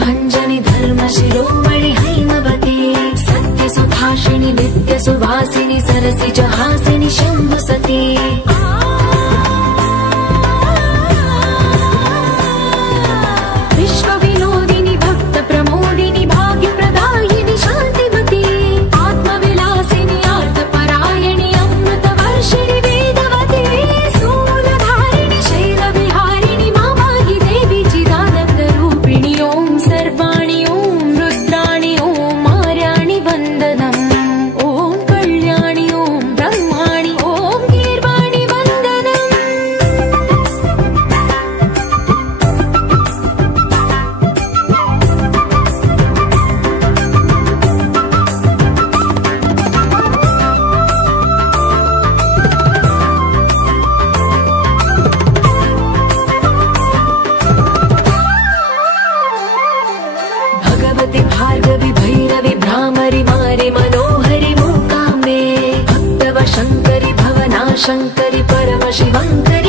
भंजनि धर्म शिरोमणि हैमवती सत्य सुभाषिणि नित्य सुवासिनि सरसि जहासिनि शंभुसती विश्व विनोदिनि भक्त प्रमोदिनि भाग्य प्रदायिनि शांतिमती आत्मविलासिनि आर्तपरायणि अमृत वर्षिणि वेदवती सूलधारिणि शैल विहारिणि मामाहि देवी चिदानंद रूपिणि ओम सर्वाणि ओम रुद्राणि ओम आर्याणि वंदनम् ओम कल्याणि ओम ब्रह्माणि ओम गीर्वाणि वंदनम् भगवति भार्गवि भैरवि भ्रामरि मारि मनोहरि मूकाम्बे भक्तव शंकरि भवना शंकरि परम शिवंकरि